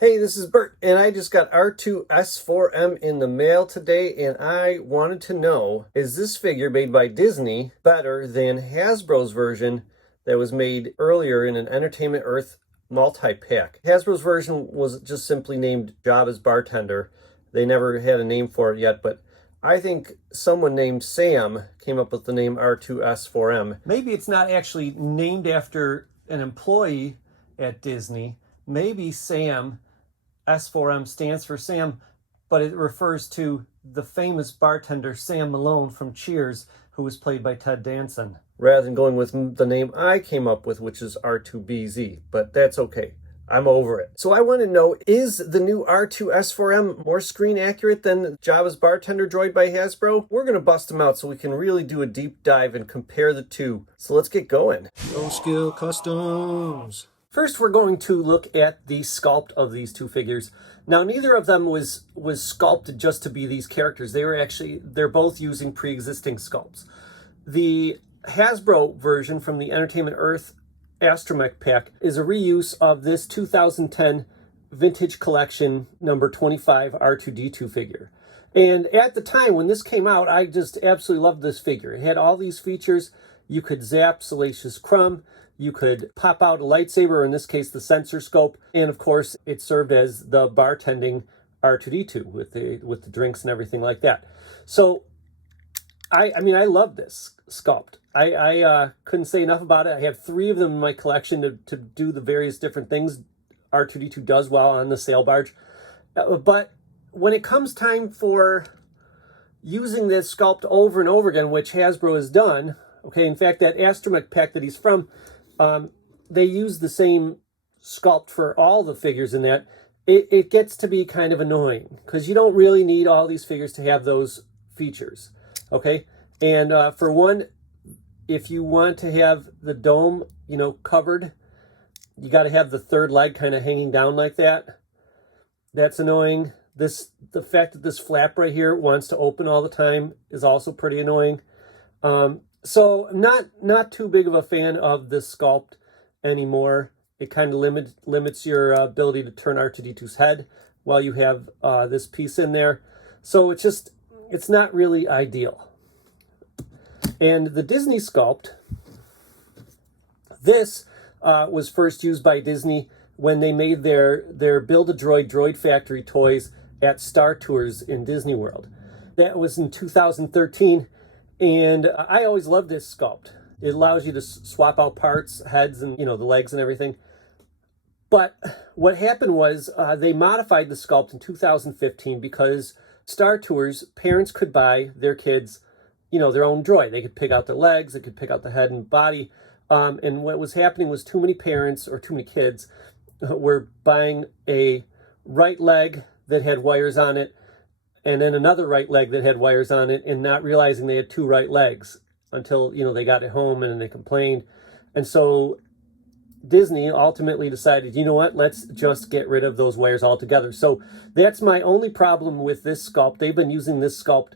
Hey, this is Bert, and I just got R2-S4M in the mail today, and I wanted to know, is this figure made by Disney better than Hasbro's version that was made earlier in an Entertainment Earth multi-pack? Hasbro's version was just simply named Jabba's Bartender. They never had a name for it yet, but I think someone named Sam came up with the name R2-S4M. Maybe it's not actually named after an employee at Disney. Maybe Sam... S4M stands for Sam, but it refers to the famous bartender Sam Malone from Cheers, who was played by Ted Danson, rather than going with the name I came up with, which is R2BZ, but that's okay. I'm over it. So I want to know, is the new R2-S4M more screen accurate than Jabba's Bartender droid by Hasbro? We're going to bust them out so we can really do a deep dive and compare the two. So let's get going. No Skill Customs. First, we're going to look at the sculpt of these two figures. Now, neither of them was sculpted just to be these characters. They're both using pre-existing sculpts. The Hasbro version from the Entertainment Earth Astromech pack is a reuse of this 2010 Vintage Collection number 25 R2-D2 figure. And at the time when this came out, I just absolutely loved this figure. It had all these features. You could zap Salacious Crumb. You could pop out a lightsaber, or in this case, the sensor scope. And of course, it served as the bartending R2-D2 with the drinks and everything like that. So, I love this sculpt. I couldn't say enough about it. I have 3 of them in my collection to do the various different things R2-D2 does while on the sail barge. But when it comes time for using this sculpt over and over again, which Hasbro has done, okay, in fact, that Astromech pack that he's from, they use the same sculpt for all the figures in that. It gets to be kind of annoying because you don't really need all these figures to have those features, okay? And for one, if you want to have the dome, covered, you got to have the third leg kind of hanging down like that. That's annoying. The fact that this flap right here wants to open all the time is also pretty annoying. So not too big of a fan of this sculpt anymore. It kind of limits your ability to turn R2-D2's head while you have this piece in there. So it's not really ideal. And the Disney sculpt, this was first used by Disney when they made their Build-A-Droid Droid Factory toys at Star Tours in Disney World. That was in 2013. And I always loved this sculpt. It allows you to swap out parts, heads, and the legs and everything. But what happened was they modified the sculpt in 2015 because Star Tours, parents could buy their kids, their own droid. They could pick out their legs, they could pick out the head and body. And what was happening was too many parents or too many kids were buying a right leg that had wires on it, and then another right leg that had wires on it, and not realizing they had 2 right legs until, they got it home and they complained. And so Disney ultimately decided, you know what, let's just get rid of those wires altogether. So that's my only problem with this sculpt. They've been using this sculpt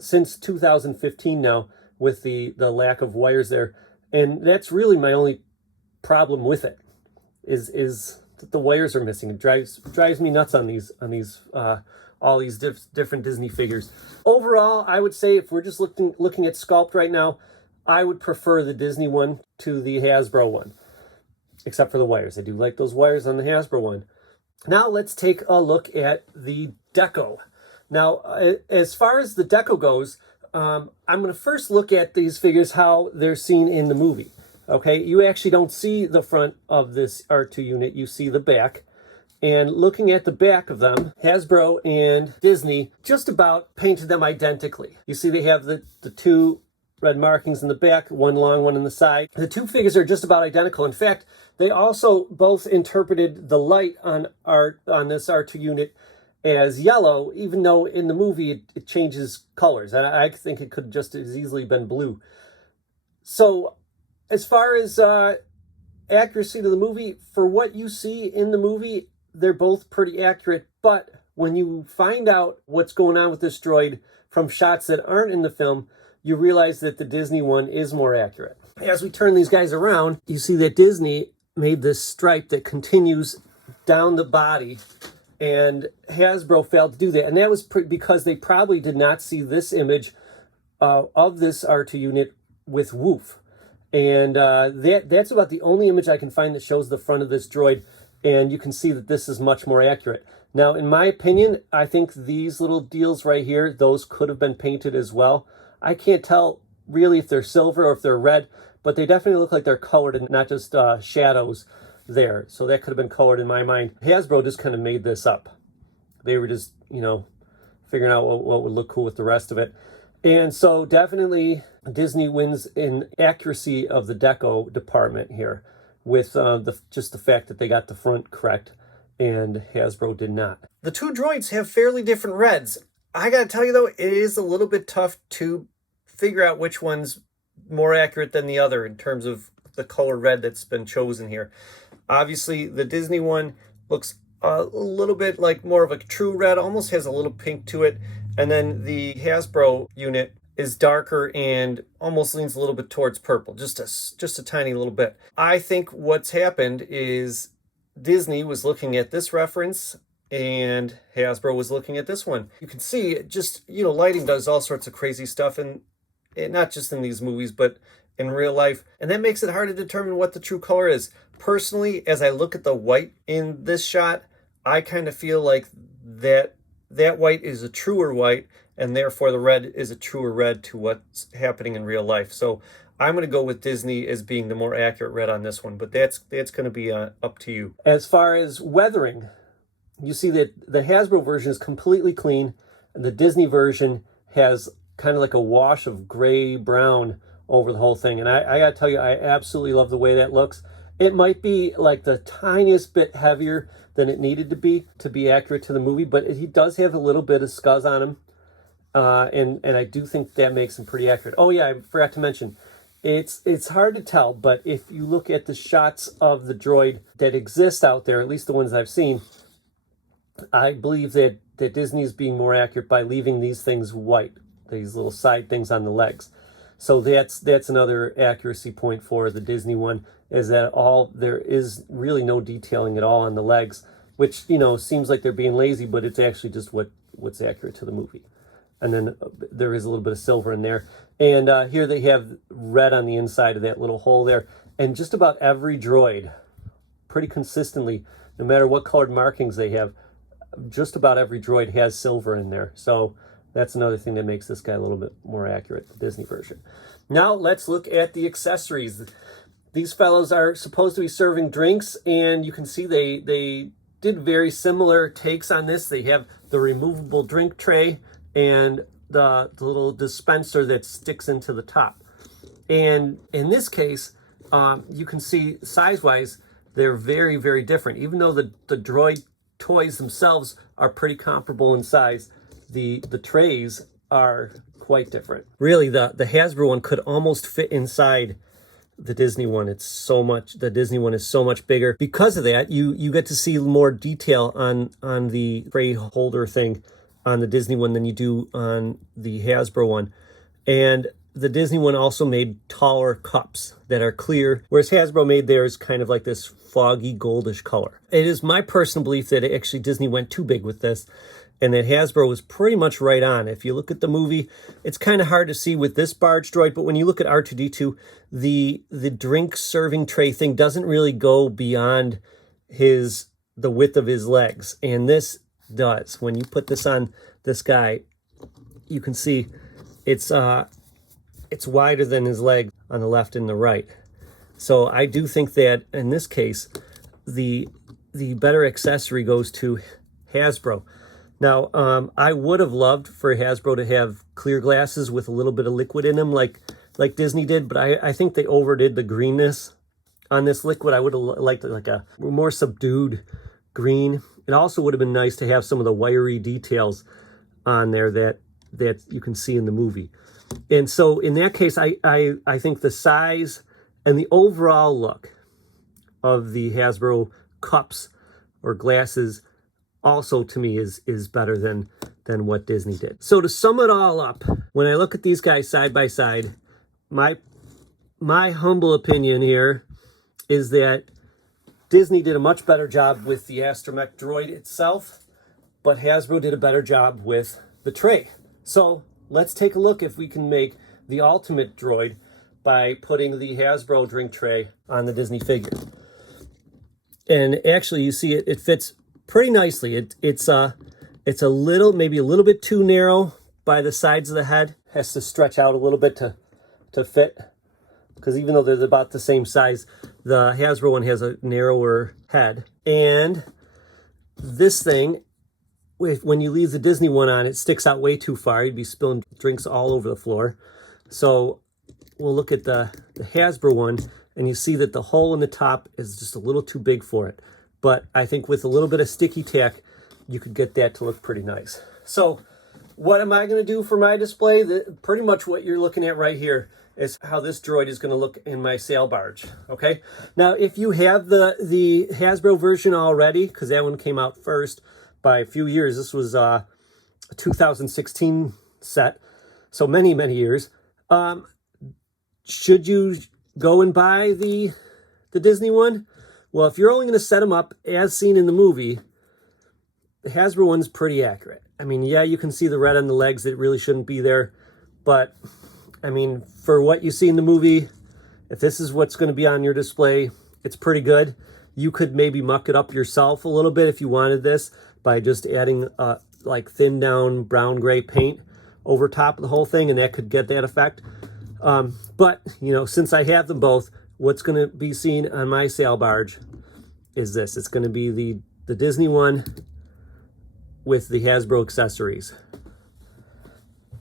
since 2015 now with the lack of wires there. And that's really my only problem with it, is that the wires are missing. It drives me nuts on these all these different Disney figures. Overall, I would say if we're just looking at sculpt right now, I would prefer the Disney one to the Hasbro one, except for the wires. I do like those wires on the Hasbro one. Now let's take a look at the deco. Now, as far as the deco goes, I'm going to first look at these figures, how they're seen in the movie. Okay, you actually don't see the front of this R2 unit, you see the back. And looking at the back of them, Hasbro and Disney just about painted them identically. You see they have the 2 red markings in the back, one long one in the side. The 2 figures are just about identical. In fact, they also both interpreted the light on this R2 unit as yellow, even though in the movie it changes colors. I think it could just as easily been blue. So as far as accuracy to the movie, for what you see in the movie, they're both pretty accurate, but when you find out what's going on with this droid from shots that aren't in the film, you realize that the Disney one is more accurate. As we turn these guys around, you see that Disney made this stripe that continues down the body, and Hasbro failed to do that. And that was because they probably did not see this image of this R2 unit with woof. And that's about the only image I can find that shows the front of this droid, and you can see that this is much more accurate. Now, in my opinion, I think these little deals right here, those could have been painted as well. I can't tell really if they're silver or if they're red, but they definitely look like they're colored and not just shadows there. So that could have been colored in my mind. Hasbro just kind of made this up. They were just, figuring out what would look cool with the rest of it. And so definitely Disney wins in accuracy of the deco department here with just the fact that they got the front correct and Hasbro did not. The two droids have fairly different reds. I gotta tell you though, it is a little bit tough to figure out which one's more accurate than the other in terms of the color red that's been chosen here. Obviously, the Disney one looks a little bit like more of a true red, almost has a little pink to it. And then the Hasbro unit is darker and almost leans a little bit towards purple, just a tiny little bit. I think what's happened is Disney was looking at this reference and Hasbro was looking at this one. You can see just, lighting does all sorts of crazy stuff, and not just in these movies, but in real life. And that makes it hard to determine what the true color is. Personally, as I look at the white in this shot, I kind of feel like that white is a truer white, and therefore the red is a truer red to what's happening in real life. So I'm going to go with Disney as being the more accurate red on this one, but that's going to be up to you. As far as weathering, you see that the Hasbro version is completely clean, and the Disney version has kind of like a wash of gray brown over the whole thing. And I got to tell you, I absolutely love the way that looks. It might be like the tiniest bit heavier than it needed to be accurate to the movie, but he does have a little bit of scuzz on him. And I do think that makes him pretty accurate. Oh yeah, I forgot to mention, it's hard to tell, but if you look at the shots of the droid that exist out there, at least the ones I've seen, I believe that Disney's being more accurate by leaving these things white, these little side things on the legs. So that's another accuracy point for the Disney one, is that there is really no detailing at all on the legs, which, seems like they're being lazy, but it's actually just what's accurate to the movie. And then there is a little bit of silver in there. And here they have red on the inside of that little hole there. And just about every droid, pretty consistently, no matter what colored markings they have, just about every droid has silver in there. So that's another thing that makes this guy a little bit more accurate, the Disney version. Now let's look at the accessories. These fellows are supposed to be serving drinks, and you can see they did very similar takes on this. They have the removable drink tray and the little dispenser that sticks into the top. And in this case, you can see size-wise, they're very, very different. Even though the droid toys themselves are pretty comparable in size, the trays are quite different. Really, the Hasbro one could almost fit inside the Disney one. The Disney one is so much bigger. Because of that, you get to see more detail on the tray holder thing on the Disney one than you do on the Hasbro one. And the Disney one also made taller cups that are clear, whereas Hasbro made theirs kind of like this foggy goldish color. It is my personal belief that actually Disney went too big with this, and that Hasbro was pretty much right on. If you look at the movie, it's kind of hard to see with this Barge droid, but when you look at R2-D2, the drink serving tray thing doesn't really go beyond the width of his legs, and this does. When you put this on this guy, you can see it's wider than his leg on the left and the right. So I do think that in this case, the better accessory goes to Hasbro. Now, I would have loved for Hasbro to have clear glasses with a little bit of liquid in them like Disney did, but I think they overdid the greenness on this liquid. I would have liked like a more subdued green. It also would have been nice to have some of the wiry details on there that you can see in the movie. And so in that case, I think the size and the overall look of the Hasbro cups or glasses also to me is better than what Disney did. So to sum it all up, when I look at these guys side by side, my humble opinion here is that Disney did a much better job with the Astromech droid itself, but Hasbro did a better job with the tray. So let's take a look if we can make the ultimate droid by putting the Hasbro drink tray on the Disney figure. And actually, you see it fits pretty nicely. It's a little, maybe a little bit too narrow by the sides of the head. Has to stretch out a little bit to fit, because even though they're about the same size, the Hasbro one has a narrower head. And this thing, when you leave the Disney one on, it sticks out way too far. You'd be spilling drinks all over the floor. So we'll look at the Hasbro one, and you see that the hole in the top is just a little too big for it. But I think with a little bit of sticky tack, you could get that to look pretty nice. So what am I going to do for my display? Pretty much what you're looking at right here is how this droid is going to look in my sail barge. Okay. Now, if you have the Hasbro version already, because that one came out first by a few years, this was a 2016 set, so many years. Should you go and buy the Disney one? Well, if you're only going to set them up as seen in the movie, the Hasbro one's pretty accurate. I mean, yeah, you can see the red on the legs. It really shouldn't be there. But, I mean, for what you see in the movie, if this is what's going to be on your display, it's pretty good. You could maybe muck it up yourself a little bit if you wanted this by just adding, like, thinned down brown gray paint over top of the whole thing, and that could get that effect. But, you know, since I have them both, what's going to be seen on my sail barge is this. It's going to be the Disney one with the Hasbro accessories.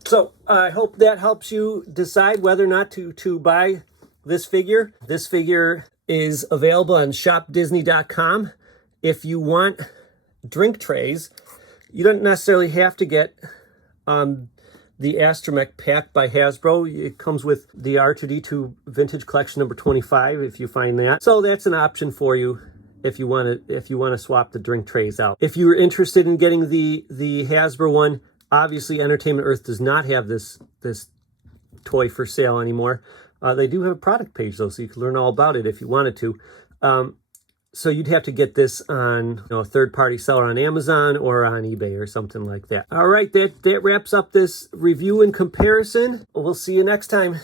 So I hope that helps you decide whether or not to buy this figure. This figure is available on shopdisney.com. If you want drink trays, you don't necessarily have to get the Astromech pack by Hasbro. It comes with the R2-D2 Vintage Collection number 25 if you find that. So that's an option for you if you want to swap the drink trays out. If you're interested in getting the Hasbro one, obviously Entertainment Earth does not have this toy for sale anymore. They do have a product page though, so you can learn all about it if you wanted to. So you'd have to get this on a third-party seller on Amazon or on eBay or something like that. All right, that wraps up this review and comparison. We'll see you next time.